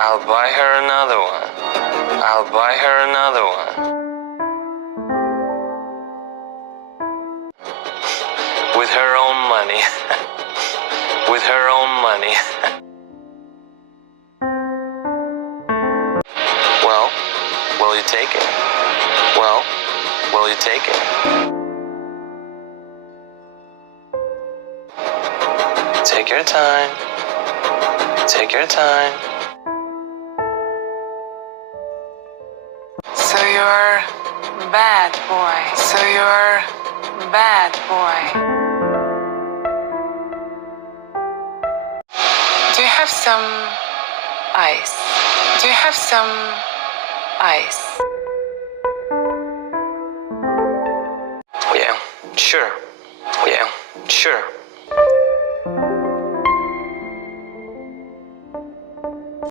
I'll buy her another one. I'll buy her another one. With her own money. With her own money. Well, will you take it? Well, will you take it? Take your time. Take your time. So you're bad boy. So you're bad boy. Do you have some ice? Do you have some ice? Yeah, sure. Yeah, sure.